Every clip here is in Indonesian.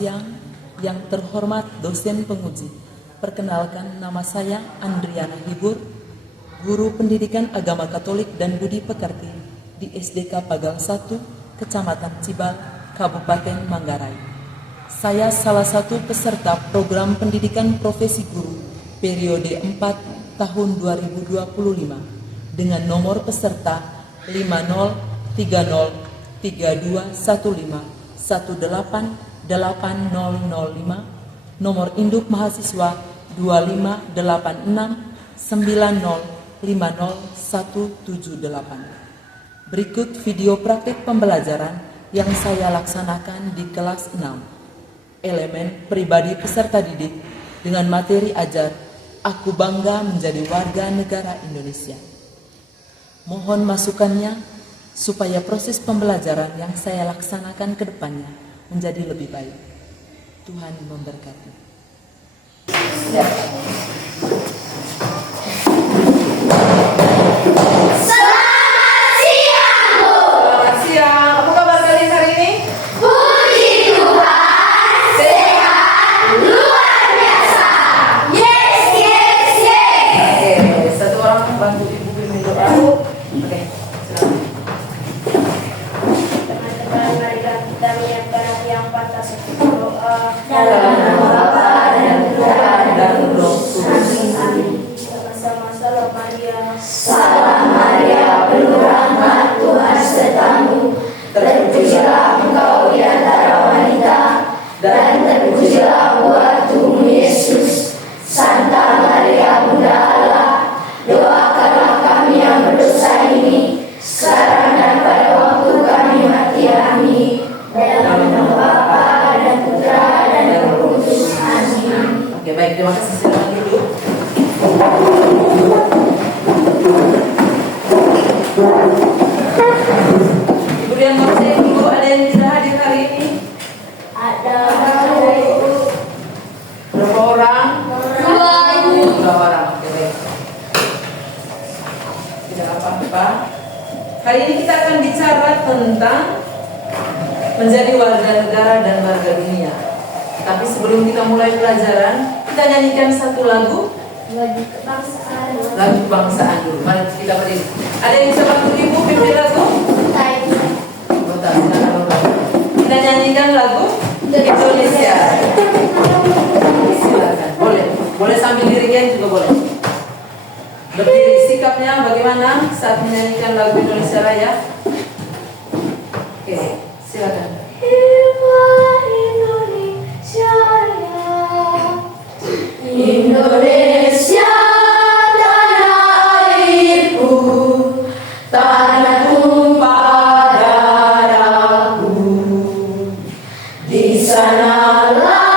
siang yang terhormat dosen penguji. Perkenalkan, nama saya Andriana Hibur, guru pendidikan agama Katolik dan Budi Pekerti di SDK Pagal 1, Kecamatan Cibal, Kabupaten Manggarai. Saya salah satu peserta program pendidikan profesi guru periode 4 tahun 2025 dengan nomor peserta 50303215188005, nomor induk mahasiswa 258690501778. Berikut video praktik pembelajaran yang saya laksanakan di kelas 6, elemen pribadi peserta didik dengan materi ajar Aku Bangga Menjadi Warga Negara Indonesia. Mohon masukannya supaya proses pembelajaran yang saya laksanakan ke depannya menjadi lebih baik. Tuhan memberkati. Selamat siang, Bu. Selamat siang. Apa kabar kalian hari ini? Puji Tuhan, sehat, luar biasa. Yes, yes, yes. Oke, satu orang bantu ibu pimpin doa. Oke, silakan. Teman-teman, marilah kita menyiapkan hati yang pantas untuk berdoa. Dalam nama Bapa dan Putra dan Roh Kudus. Amin. Sama-sama salam Maria. Salam Maria, penuh rahmat, Tuhan sertamu. Terpujilah engkau di antara wanita, dan terpujilah buah tubuhmu Yesus. Santa Maria Bunda Allah, doakanlah kami yang berdosa ini, sekarang dan pada waktu kami mati. Amin. Dalam nama Bapa dan Putra dan Roh Kudus. Amin. Oke, baik, terima kasih. Silakan duduk. Ibu yang masih ibu ada yang tidak hadir hari ini? Ada Berapa orang? Dua orang. Oke, baik. Tidak apa-apa. Hari ini kita akan bicara tentang menjadi warga negara dan warga dunia. Tapi sebelum kita mulai pelajaran, kita nyanyikan satu lagu. lagu kebangsaan. Lagu kebangsaan dulu. Mari kita berdiri. Ada yang bisa bantu ibu pimpin lagu? Bentar, silakan Bapak. Kita nyanyikan lagu Indonesia. Silakan. Boleh sambil dirigen juga boleh. Berdiri, sikapnya bagaimana saat menyanyikan lagu Indonesia Raya? Oke, silakan. Indonesia, tanah airku, tanah tumpah darahku. Di sanalah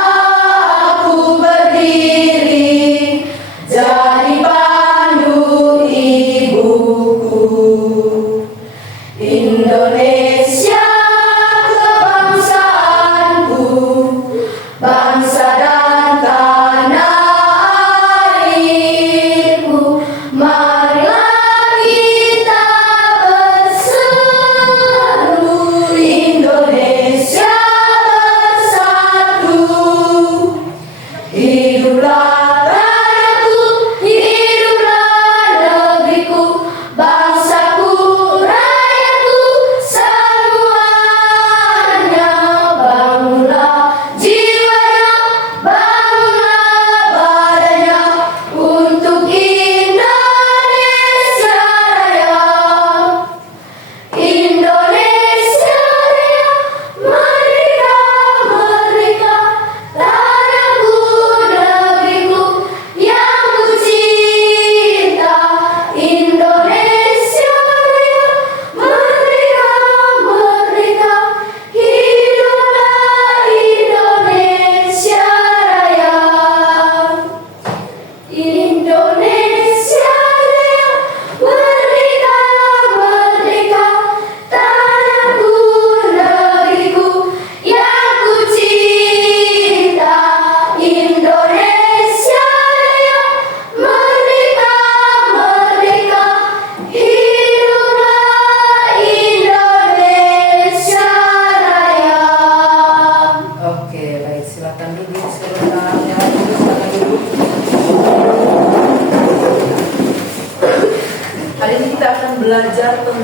aku berdiri, jadi pandu ibuku. Indonesia, kebangsaanku, bangsa dan tanah airku. Marilah kita berseru, Indonesia bersatu. Hiduplah rakyatku, hiduplah negeriku, bangsaku, rakyatku, semuanya. Bangunlah jiwanya, bangunlah badannya, untuk Indonesia Raya. Indonesia Raya, merdeka, merdeka, tanahku, negeriku,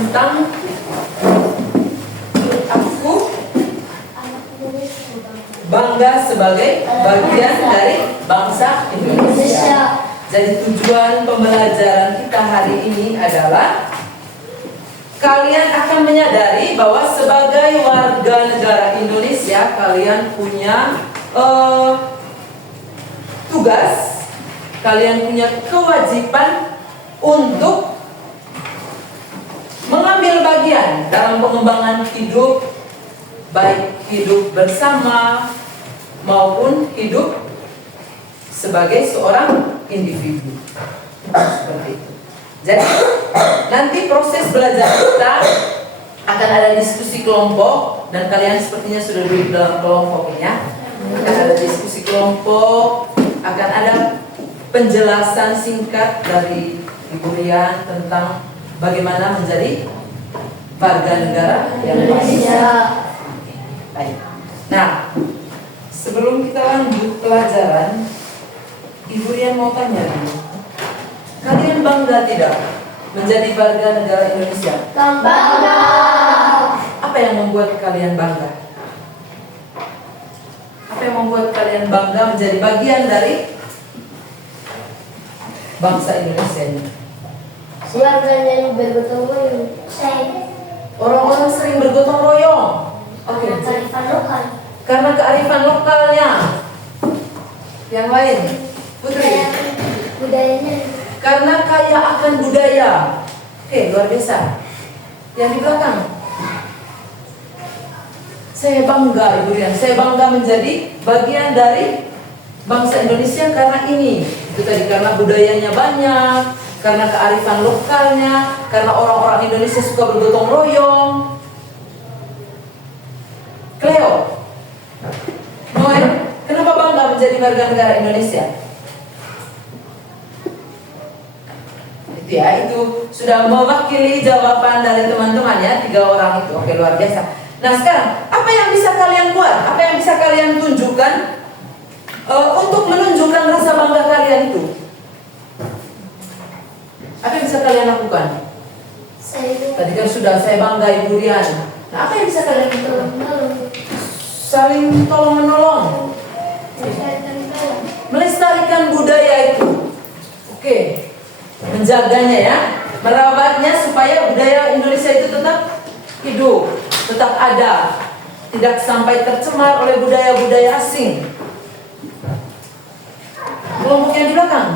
tentang aku bangga sebagai bagian dari bangsa Indonesia. Jadi tujuan pembelajaran kita hari ini adalah kalian akan menyadari bahwa sebagai warga negara Indonesia kalian punya tugas, kalian punya kewajiban untuk mengambil bagian dalam pengembangan hidup, baik hidup bersama maupun hidup sebagai seorang individu. Seperti itu. Jadi nanti proses belajar kita akan ada diskusi kelompok dan kalian sepertinya sudah duduk dalam kelompok ya. Akan ada diskusi kelompok, akan ada penjelasan singkat dari Ibu Rian tentang bagaimana menjadi warga negara yang baik. Baik. Nah, sebelum kita lanjut pelajaran, Ibu Rian mau tanya dulu. Kalian bangga tidak menjadi warga negara Indonesia? Bangga. Apa yang membuat kalian bangga? Apa yang membuat kalian bangga menjadi bagian dari bangsa Indonesia ini? Keluarganya yang bergotong royong. Orang-orang sering bergotong royong. Oke. Kearifan lokal. Karena kearifan lokalnya. Yang lain, Putri. Budayanya. Karena kaya akan budaya. Oke, luar biasa. Yang di belakang. Saya bangga, Ibu Rian. Saya bangga menjadi bagian dari bangsa Indonesia karena ini. Itu tadi karena budayanya banyak, karena kearifan lokalnya, karena orang-orang Indonesia suka bergotong royong. Cleo, Noel, kenapa bangga menjadi warga negara Indonesia? Itu ya, itu sudah mewakili jawaban dari teman-teman ya, 3 orang itu. Oke, luar biasa. Nah sekarang, apa yang bisa kalian buat? Apa yang bisa kalian tunjukkan untuk menunjukkan rasa bangga kalian itu? Apa yang bisa kalian lakukan? Tadi kan sudah saya bangga Ibu Rian. Nah, apa yang bisa kalian lakukan? Saling tolong menolong, melestarikan budaya itu. Oke, menjaganya ya, merawatnya supaya budaya Indonesia itu tetap hidup, tetap ada, tidak sampai tercemar oleh budaya-budaya asing. Kelompok yang di belakang,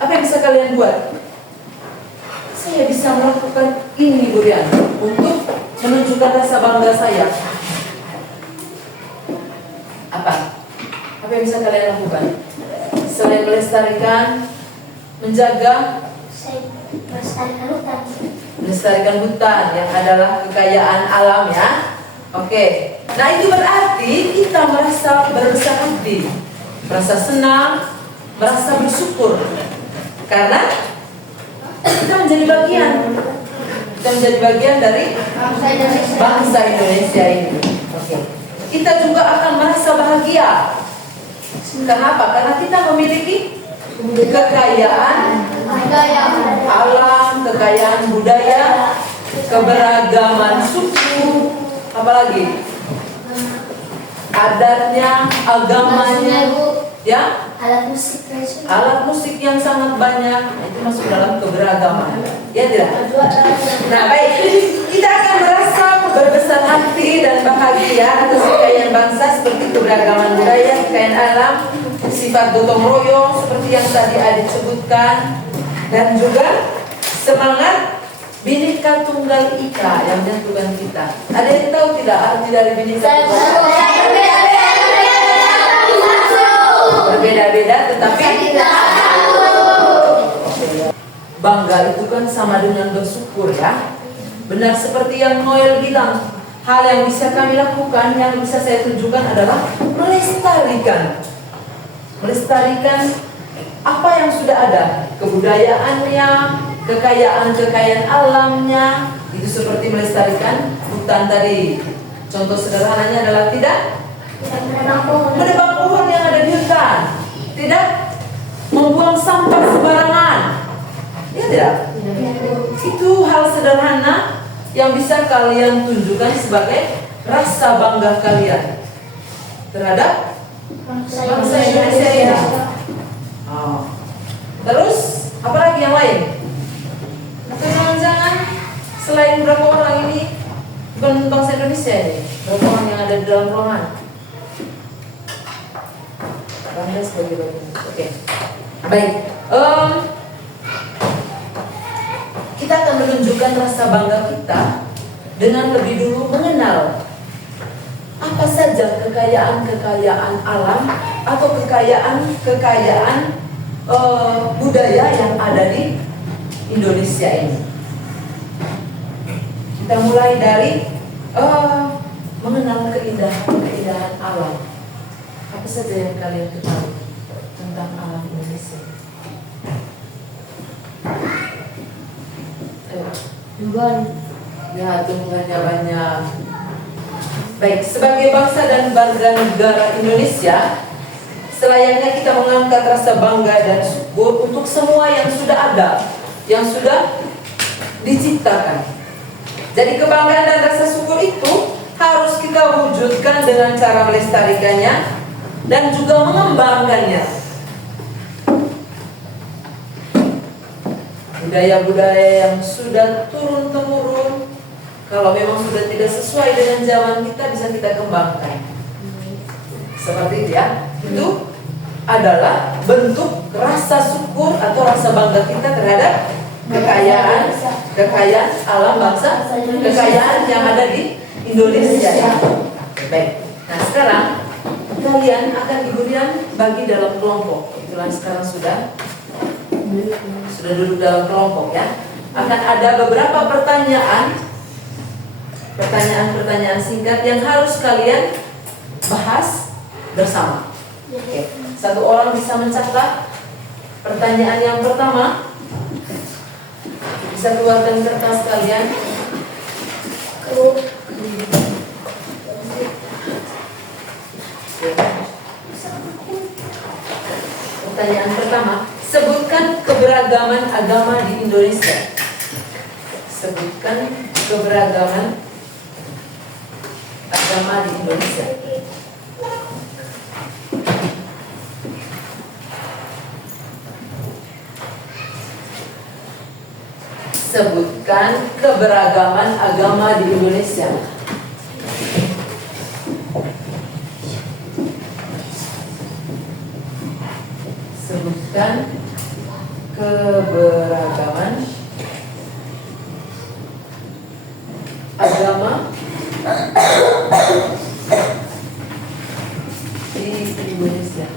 apa yang bisa kalian buat? Saya bisa melakukan ini, Bu Rian, untuk menunjukkan rasa bangga saya. Apa? Apa yang bisa kalian lakukan? Selain melestarikan, menjaga, melestarikan hutan yang adalah kekayaan alam ya. Oke. Nah itu berarti kita merasa berbesar hati, merasa senang, merasa bersyukur karena kita menjadi bagian. Kita menjadi bagian dari bangsa Indonesia ini. Oke. Kita juga akan merasa bahagia. Kenapa? Karena kita memiliki kekayaan alam, kekayaan budaya, keberagaman suku, apalagi adatnya, agamanya, ya, alat musik yang sangat banyak, itu masuk dalam keberagaman, ya tidak? Nah baik, kita akan merasa berbesar hati dan bahagia atas kekayaan bangsa seperti keberagaman budaya, kekayaan alam, sifat gotong royong seperti yang tadi Adit sebutkan, dan juga semangat Bhinneka Tunggal Ika yang menyatukan kita. Ada yang tahu tidak arti dari Bhinneka Tunggal Ika? Berbeda-beda tetapi bangga itu kan sama dengan bersyukur ya. Benar seperti yang Noel bilang, hal yang bisa kami lakukan, yang bisa saya tunjukkan adalah melestarikan apa yang sudah ada, kebudayaannya, kekayaan alamnya. Itu seperti melestarikan hutan tadi. Contoh sederhananya adalah tidak menebang pohon yang ada di hutan, tidak membuang sampah sembarangan, ya tidak? Itu hal sederhana yang bisa kalian tunjukkan sebagai rasa bangga kalian terhadap bangsa Indonesia ini? Oh. Terus apa lagi yang lain? Atau jangan-jangan selain berapa orang ini bukan bangsa Indonesia ini? Berapa orang yang ada di dalam ruangan? Bangga sebagai bagian. Oke. Baik. Kita akan menunjukkan rasa bangga kita dengan lebih dulu mengenal apa saja kekayaan-kekayaan alam atau kekayaan budaya yang ada di Indonesia ini. Kita mulai dari mengenal keindahan alam. Apa saja yang kalian ketahui tentang alam Indonesia? Ya, tumbuhannya banyak. Baik, sebagai bangsa dan warga negara Indonesia, selayaknya kita mengangkat rasa bangga dan syukur untuk semua yang sudah ada, yang sudah diciptakan. Jadi kebanggaan dan rasa syukur itu harus kita wujudkan dengan cara melestarikannya dan juga mengembangkannya. Budaya-budaya yang sudah turun-temurun, kalau memang sudah tidak sesuai dengan zaman kita, bisa kita kembangkan. Seperti itu ya. Itu adalah bentuk rasa syukur atau rasa bangga kita terhadap kekayaan alam bangsa, kekayaan yang ada di Indonesia ya. Baik. Nah sekarang kalian akan diberikan bagi dalam kelompok. Itulah sekarang sudah duduk dalam kelompok ya. Akan ada beberapa pertanyaan singkat yang harus kalian bahas bersama. Oke. Satu orang bisa mencatat pertanyaan yang pertama. Bisa keluarkan kertas kalian. Pertanyaan pertama, sebutkan keberagaman agama di Indonesia. Sebutkan keberagaman agama di Indonesia. Sebutkan keberagaman agama di Indonesia. Sebutkan keberagaman agama di Indonesia.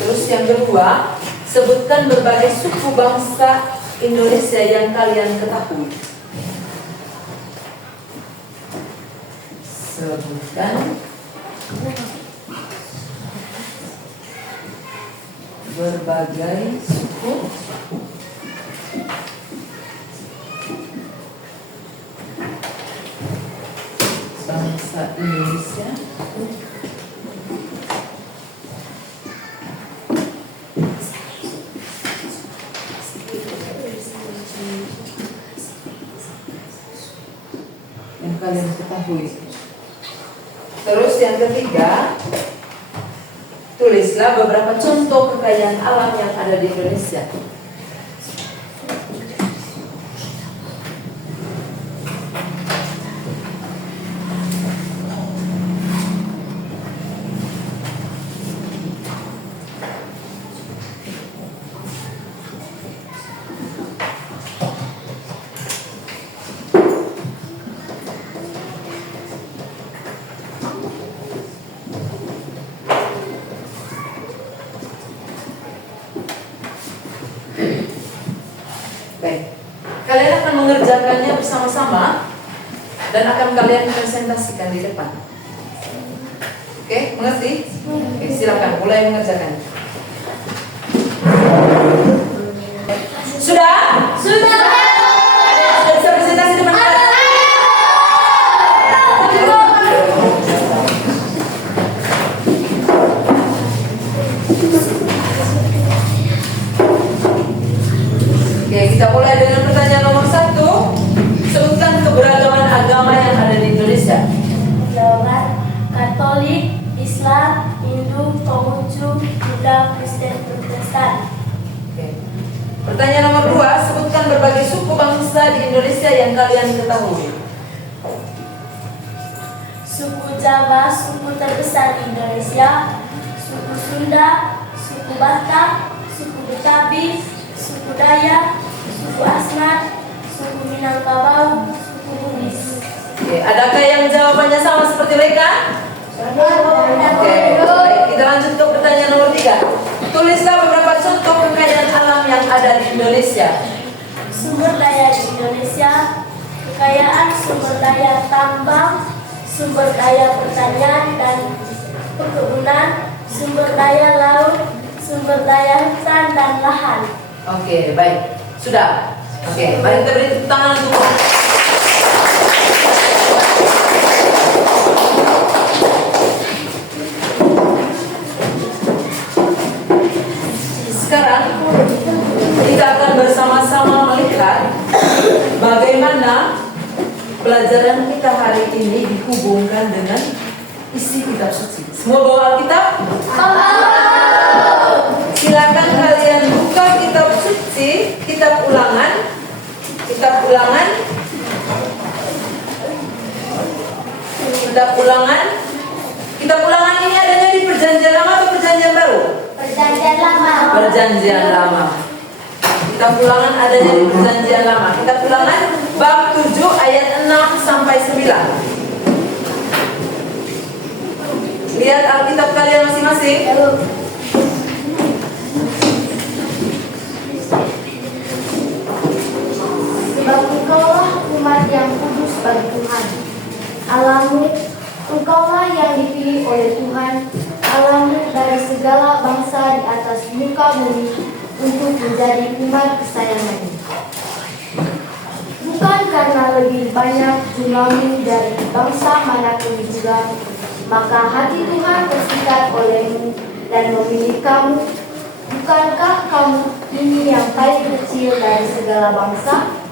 Terus yang kedua, sebutkan berbagai suku bangsa Indonesia yang kalian ketahui. Sebutkan berbagai suku bangsa Indonesia yang kalian ketahui. Terus yang ketiga, tulislah beberapa contoh kekayaan alam yang ada di Indonesia. Baik, kalian akan mengerjakannya bersama-sama dan akan kalian presentasikan di depan. Oke, mengerti? Oke, silakan mulai mengerjakan. Sudah? Sudah. Ada yang sudah bisa presentasi di depan? Buddha, Kristen, Protestan. Oke. Pertanyaan nomor 2, sebutkan berbagai suku bangsa di Indonesia yang kalian ketahui. Suku Jawa, suku terbesar di Indonesia, suku Sunda, suku Batak, suku Betawi, suku Dayak, suku Asmat, suku Minangkabau, suku Bugis. Oke, adakah yang jawabannya sama seperti mereka? Oke, baik, kita lanjut ke pertanyaan nomor 3. Tulislah beberapa contoh kekayaan alam yang ada di Indonesia. Sumber daya di Indonesia, kekayaan sumber daya tambang, sumber daya pertanian dan perkebunan, sumber daya laut, sumber daya hutan dan lahan. Oke, baik. Sudah. Oke, mari kita beri tepuk tangan untuk sekarang kita akan bersama-sama melihat bagaimana pelajaran kita hari ini dihubungkan dengan isi kitab suci. Semua bawa Alkitab? Silakan kalian buka kitab suci, kitab Ulangan. Kitab Ulangan. Kitab Ulangan. Kitab Ulangan ini adanya di Perjanjian Lama atau Perjanjian Baru? Perjanjian Lama. Perjanjian Lama. Kitab Ulangan adanya di Perjanjian Lama. Kitab Ulangan bab 7 ayat 6 sampai 9. Lihat Alkitab kalian masing-masing. Sebab engkaulah umat yang kudus bagi Tuhan Allahmu, engkaulah yang dipilih oleh Tuhan Allahmu dari segala bangsa di atas muka bumi untuk menjadi umat kesayangannya. Bukan karena lebih banyak jumlahmu dari bangsa manapun juga, maka hati Tuhan tersikat olehmu dan memilih kamu. Bukankah kamu ini yang paling kecil dari segala bangsa?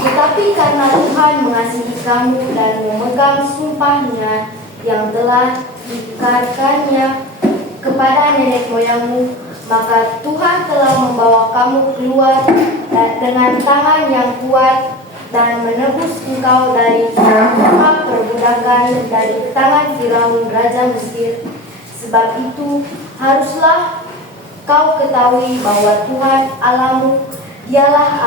Tetapi karena Tuhan mengasihi kamu dan memegang sumpahnya yang telah diikrarkannya kepada nenek moyangmu, maka Tuhan telah membawa kamu keluar dengan tangan yang kuat dan menebus engkau dari rumah perbudakan dari tangan Firaun raja Mesir. Sebab itu haruslah kau ketahui bahwa Tuhan Allahmu dialah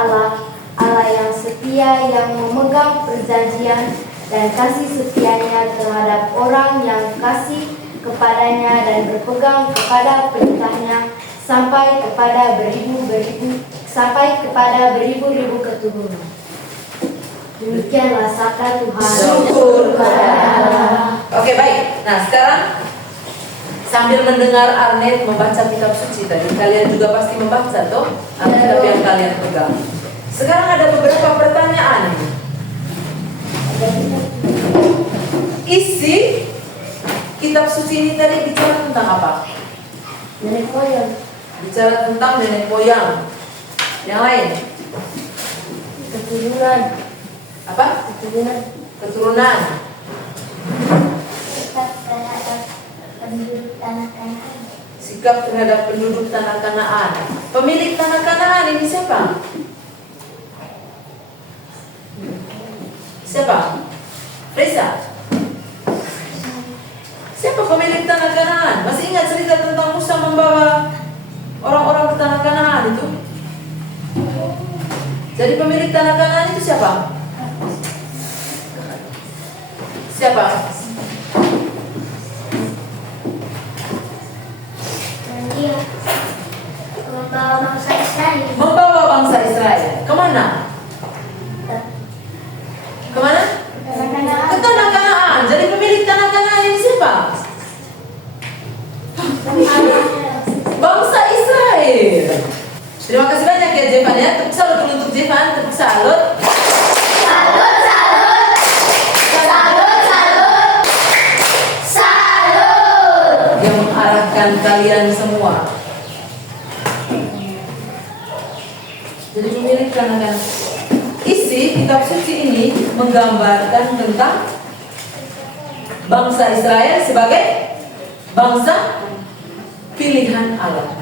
Allah yang setia, yang memegang perjanjian dan kasih setianya terhadap orang yang kasih kepadanya dan berpegang kepada perintahnya sampai kepada beribu-ribu keturunan. Demikianlah sabda Tuhan. Syukur kepada Allah. Oke, baik. Nah, sekarang sambil mendengar Arnet membaca kitab suci tadi, kalian juga pasti membaca toh Alkitab yang kalian pegang. Sekarang ada beberapa pertanyaan. Isi kitab suci ini tadi bicara tentang apa? Nenek moyang. Bicara tentang nenek moyang. Yang lain? Keturunan. Apa? Keturunan. Penduduk tanah Kanaan. Sikap terhadap penduduk tanah Kanaan. Pemilik tanah Kanaan ini siapa? Siapa? Reza? Siapa pemilik tanah Kanaan? Masih ingat cerita tentang Musa membawa orang-orang ke tanah Kanaan itu? Jadi pemilik tanah Kanaan itu siapa? Siapa? Dia membawa bangsa Israel. Membawa bangsa Israel. Kemana? Kemana? Ke tanah Kanaan. Jadi pemilik tanah Kanaan ini siapa? Bangsa Israel. Terima kasih banyak ya Jevan ya. Tepuk salut dulu untuk Jevan. Tepuk salut. Salut, salut. Salut, salut. Salut. Yang mengarahkan kalian semua. Jadi pemilik tanah Kanaan. Isi kitab suci ini menggambarkan tentang bangsa Israel sebagai bangsa pilihan Allah.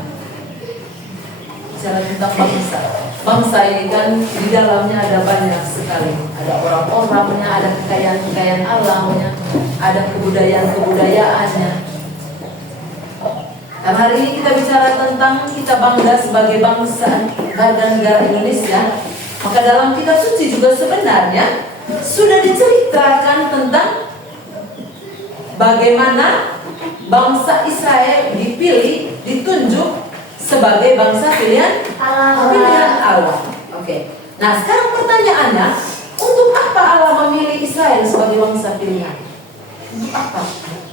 Bicara tentang bangsa. Bangsa ini kan di dalamnya ada banyak sekali. Ada orang-orangnya, ada kekayaan-kekayaan alamnya, ada kebudayaan-kebudayaannya. Dan hari ini kita bicara tentang kita bangga sebagai bangsa warga negara Indonesia. Maka dalam kitab suci juga sebenarnya sudah diceritakan tentang bagaimana bangsa Israel dipilih, ditunjuk sebagai bangsa pilihan Allah. Oke. Nah, sekarang pertanyaannya, untuk apa Allah memilih Israel sebagai bangsa pilihan? Untuk apa?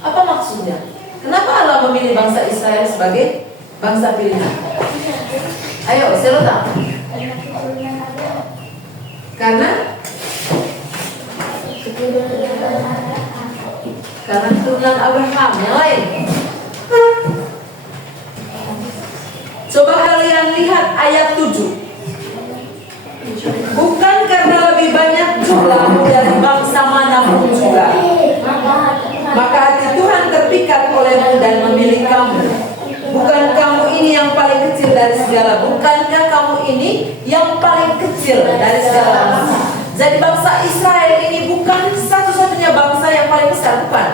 Apa maksudnya? Kenapa Allah memilih bangsa Israel sebagai bangsa pilihan? Ayo, Selota. Karena keturunan Abraham. Yang lain? Coba kalian lihat ayat 7. Bukan karena lebih banyak jumlahmu dari bangsa manapun juga, maka hati Tuhan terpikat olehmu dan memilih kamu. Bukan kamu ini yang paling kecil dari segala. Bukankah kamu ini yang paling kecil dari segala bangsa? Jadi bangsa Israel ini bukan satu-satunya bangsa yang paling besar, bukan.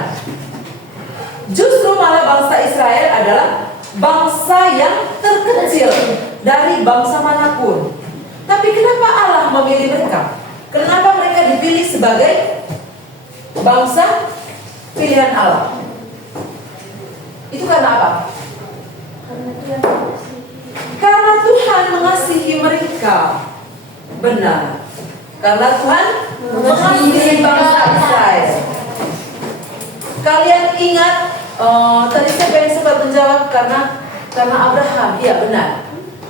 Justru malah bangsa Israel adalah bangsa yang terkecil dari bangsa manapun. Tapi kenapa Allah memilih mereka? Kenapa mereka dipilih sebagai bangsa pilihan Allah? Itu karena apa? Karena Tuhan mengasihi mereka. Benar. Karena Tuhan mengasihi bangsa Israel. Kalian ingat tadi saya pengen sempat menjawab karena Abraham. Iya benar.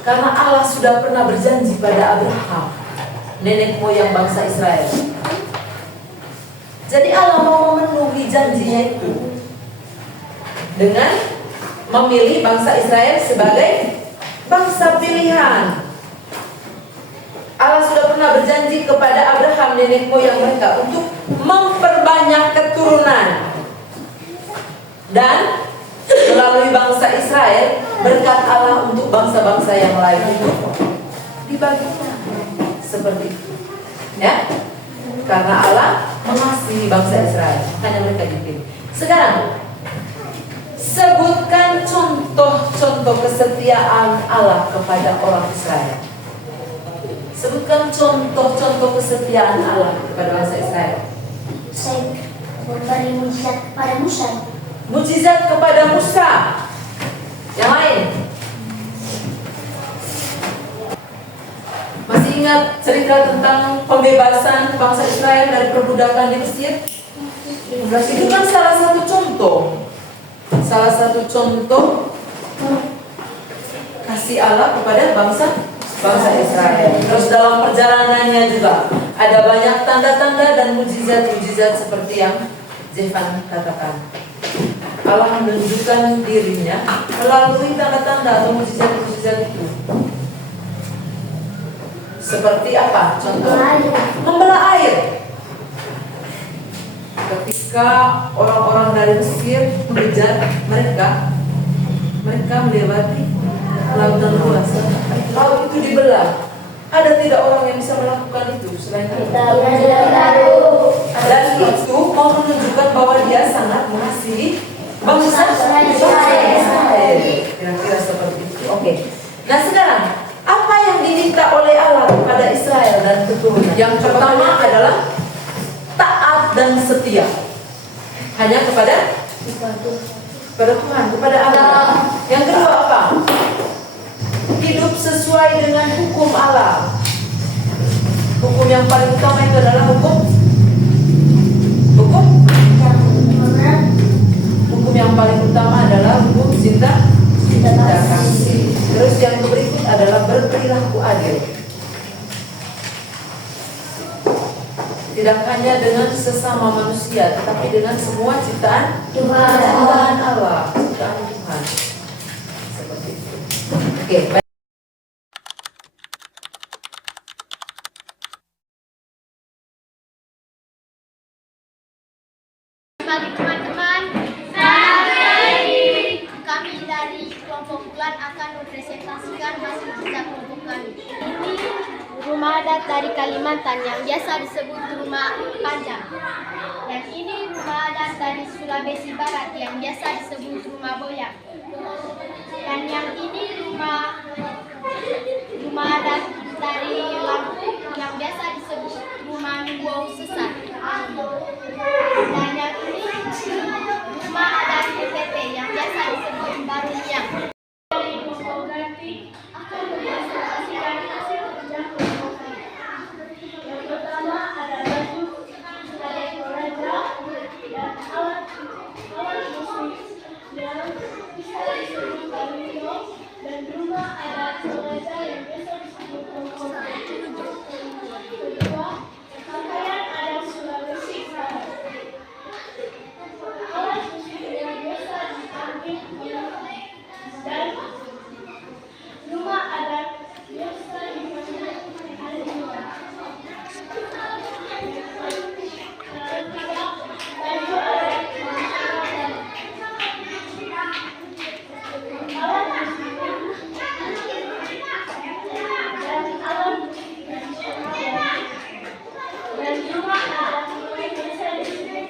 Karena Allah sudah pernah berjanji pada Abraham, nenek moyang bangsa Israel. Jadi Allah mau memenuhi janjinya itu dengan memilih bangsa Israel sebagai bangsa pilihan. Allah sudah pernah berjanji kepada Abraham, nenek moyang mereka, untuk memperbanyak keturunan. Dan melalui bangsa Israel, berkat Allah untuk bangsa-bangsa yang lain itu dibagikan seperti itu. Ya, karena Allah mengasihi bangsa Israel, makanya mereka dipilih. Sekarang sebutkan contoh-contoh kesetiaan Allah kepada orang Israel. Sebutkan contoh-contoh kesetiaan Allah kepada bangsa Israel. Saya memberi mujizat kepada Musa. Mujizat kepada Musa. Yang lain? Masih ingat cerita tentang pembebasan bangsa Israel dari perbudakan di Mesir? Itu kan salah satu contoh. Salah satu contoh kasih Allah kepada bangsa Israel. Terus dalam perjalanannya juga ada banyak tanda-tanda dan mujizat-mujizat seperti yang Zefan katakan. Allah menunjukkan dirinya melalui tanda-tanda atau mujizat-mujizat itu. Seperti apa? Contoh, membelah air. Ketika orang-orang dari Mesir mengejar mereka melewati lautan luas. Laut itu dibelah. Ada tidak orang yang bisa melakukan itu selain kita? Dan itu mau menunjukkan bahwa dia sangat mengasihi bangsa Israel. Kira-kira seperti itu. Oke. Nah sekarang, apa yang diminta oleh Allah kepada Israel dan keturunan? Yang pertama adalah taat dan setia. Hanya kepada Tuhan, kepada Allah. Yang kedua apa? Hidup sesuai dengan hukum Allah. Hukum yang paling utama itu adalah hukum yang paling utama adalah hukum cinta kasih. Terus yang berikut adalah berperilaku adil. Tidak hanya dengan sesama manusia, tetapi dengan semua ciptaan Allah, ciptaan Tuhan. Seperti itu. Oke, baik. Pagi teman-teman, kami dari kelompok Bali. Ini rumah adat dari Kalimantan yang biasa disebut rumah panjang. Dan ini rumah adat dari Sulawesi Barat yang biasa disebut rumah boyak. Dan yang ini rumah adat dari Lampung yang biasa disebut rumah Wow Sesat. Dan yang ini rumah adat PPT yang biasa disebut Baruniang. Dari topografi akan mempresentasikan hasil kerja kelompok. Yang pertama ada baju dari Toraja dan alat musik yang bisa disebut Baruniang dan rumah adat Toraja yang biasa disebut Tongkonan. Kedua, pakaian adat Sulawesi Barat. Alat musik yang biasa dipakai dan rumah adat biasa dipakai baju adat masyarakat. Alat musik dan alat dan rumah adat biasa disebut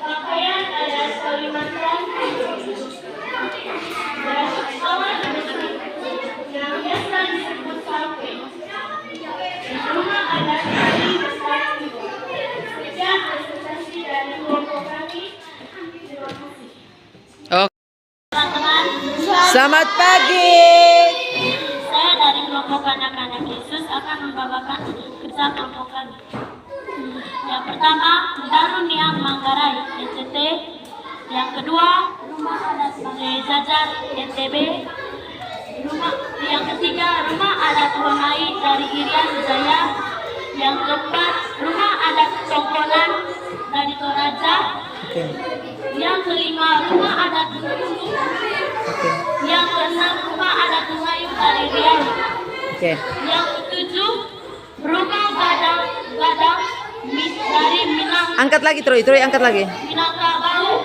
pakaian adat Kalimantan dan alat musik yang biasa disebut sampai. Rumah adat Bali Besar. Sekian presentasi dari kelompok kami. Terima kasih. Teman-teman, Selamat pagi. saya dari kelompok anak-anak Yesus akan membawakan kerja kelompok kami. Yang pertama, Baruniang Manggarai, NTT. Yang kedua, rumah adat Banggai Jajar, NTB. Yang ketiga, rumah adat Wamai dari Irian Jaya. Yang keempat, rumah adat Tongkonan dari Toraja. Oke. Yang kelima, rumah adat Bengkulu. Yang keenam, rumah adat Melayu dari Riau. Oke. Yang ketujuh, rumah gadang dari Angkat lagi, Troy, angkat lagi. Minangkabau.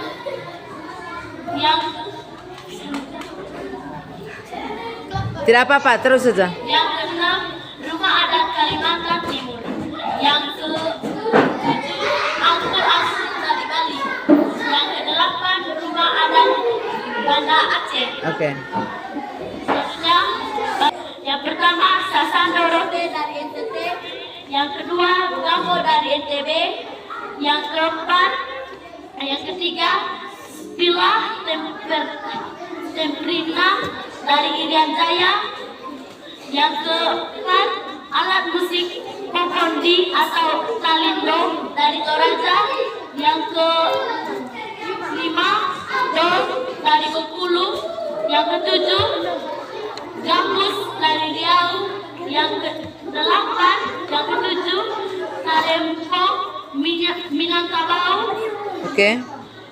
Tidak apa-apa, terus saja. Yang keenam, rumah adat Kalimantan Timur. Yang ketujuh, angkur-angkur dari Bali. Yang kedelapan, rumah adat Banda Aceh. Oke. Selanjutnya, yang pertama, Sasan Dorote dari NTT. Yang kedua, Gambo dari NTB. Yang keempat, yang ketiga, Pilah Temprina dari Irian Jaya. Yang keempat, alat musik Pokondi atau Talindo dari Toraja. Yang kelima, Dom dari Bengkulu. Yang ketujuh, Gambus dari Riau. Yang kedelapan, yang ketujuh, Tarempong Minangkabau. Oke.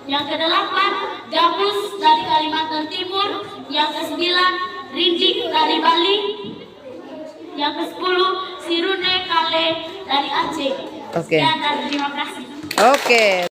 Yang kedelapan, Gambus dari Kalimantan Timur. Yang kesembilan, Rindik dari Bali. Yang kesepuluh, Sirune Kale dari Aceh. Oke. Sekian dan terima kasih. Oke.